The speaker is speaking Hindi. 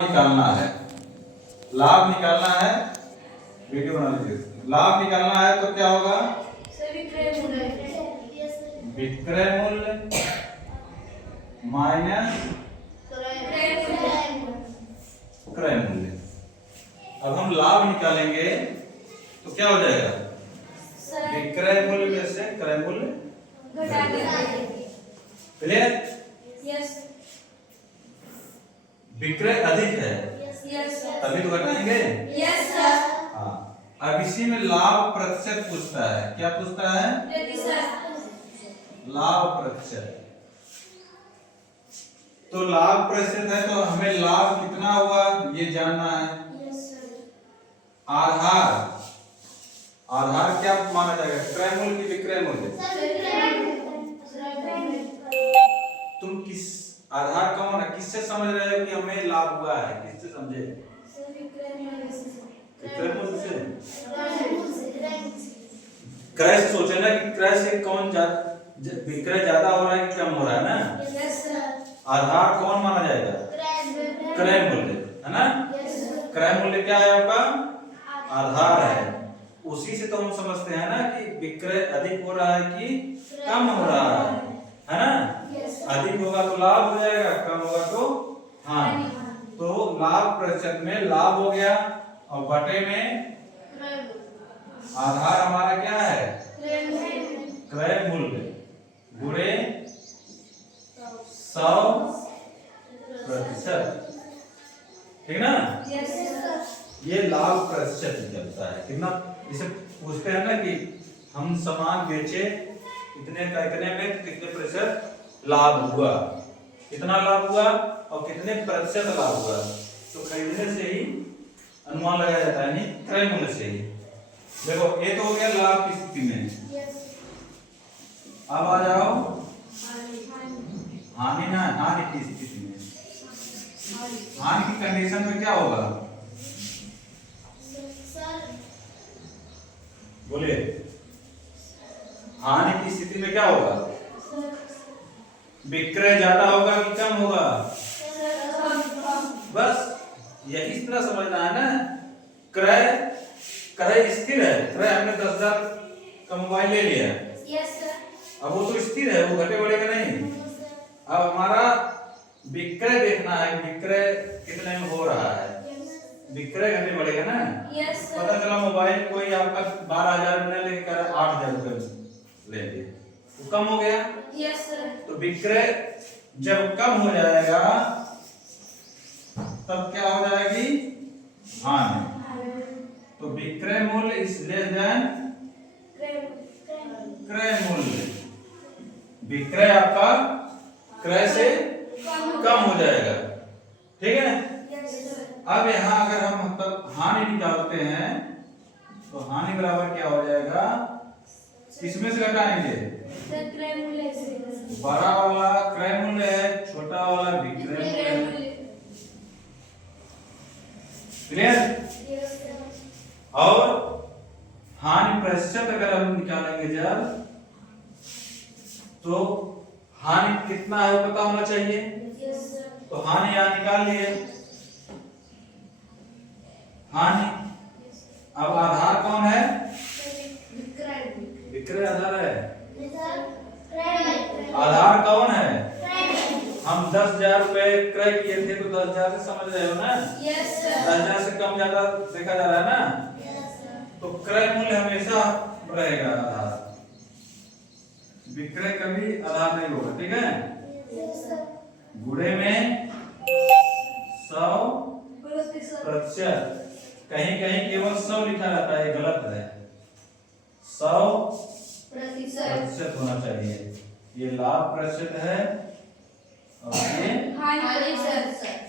निकालना है, लाभ निकालना है। वीडियो बना लीजिए। लाभ निकालना है तो क्या होगा? विक्रय मूल्य माइनस क्रय मूल्य। अब हम लाभ निकालेंगे तो क्या हो जाएगा? विक्रय मूल्य में से क्रय मूल्य घटा देंगे। क्लियर? यस। विक्रय अधिक है तभी तो घटाएंगे। Yes sir. हाँ, अब इसी में लाभ प्रतिशत पूछता है। क्या पूछता है? प्रतिशत। लाभ प्रतिशत। तो लाभ प्रतिशत है तो हमें लाभ कितना हुआ ये जानना है। Yes sir. आधार, आधार क्या माना जाएगा? क्रय मूल्य की विक्रय मूल्य? तुम किस आधार कौन है, किससे समझ रहे हो कि हमें लाभ हुआ है? किससे समझे? विक्रय मूल्य से। क्रय से सोचे ना कि क्रय से कौन विक्रय ज्यादा हो रहा है कि कम हो रहा है ना। Yes sir. आधार कौन माना जाएगा? क्रय मूल्य है ना। क्रय मूल्य क्या है आपका? आधार है। उसी से तो हम समझते हैं ना कि विक्रय अधिक हो रहा है कि कम हो रहा है ना। अधिक होगा तो लाभ हो जाएगा, कम होगा तो हानि। तो लाभ प्रतिशत में लाभ हो गया और बटे में आधार हमारा क्या है? क्रय मूल्य गुणे 100%। ठीक ना? ये लाभ प्रतिशत निकलता है। कितना इसे पूछते हैं ना कि हम सामान बेचे इतने का, इतने में कितने प्रतिशत लाभ हुआ, कितना लाभ हुआ और कितने प्रतिशत लाभ हुआ। तो खरीदने से ही अनुमान लगाया जाता है, नहीं क्रय मूल्य से ही। देखो ये तो हो गया लाभ की स्थिति में। अब आ जाओ हानि ना, हानि की स्थिति में। हानि की कंडीशन में क्या होगा? बोलिए, हानि की स्थिति में क्या होगा? विक्रय ज्यादा होगा कि कम होगा? बस यही इतना समझना है ना। क्रय, क्रय स्थिर है। क्रय हमने 10,000 का मोबाइल ले लिया। अब वो तो स्थिर है, वो घटे बढ़ेगा नहीं। अब हमारा विक्रय देखना है, विक्रय कितने में हो रहा है। विक्रय घटे बढ़ेगा ना। पता चला मोबाइल कोई आपका 12,000 में लेकर 8,000 रुपए ले लिया, तो कम हो गया। तो विक्रय जब कम हो जाएगा तब क्या हो जाएगी? हानि। तो विक्रय मूल्य इज लेस देन क्रय मूल्य। विक्रय आपका क्रय से कम हो जाएगा। ठीक है। अब यहाँ अगर हम मतलब हानि निकालते हैं तो हानि बराबर क्या हो जाएगा? किसमें से घटाएंगे? बड़ा वाला क्रय मूल्य है, छोटा वाला विक्रय मूल्य है। क्लियर? और हानि प्रतिशत अगर हम निकालेंगे जब, तो हानि कितना है पता होना चाहिए। तो हानि यहां निकाल लिए। हानि, अब आधार कौन है? विक्रय आधार है। आधार कौन है? हम 10,000 रुपए क्रय किए थे तो 10,000 से समझ रहे हो ना। 10,000 से कम ज्यादा देखा जा रहा है ना। तो क्रय मूल्य हमेशा रहेगा आधार, विक्रय कभी आधार नहीं होगा। ठीक है। गुणे में 100%। कहीं कहीं केवल 100 लिखा रहता है, गलत है। 100% होना चाहिए। ये लाभ प्रतिशत है और ये हानि प्रतिशत।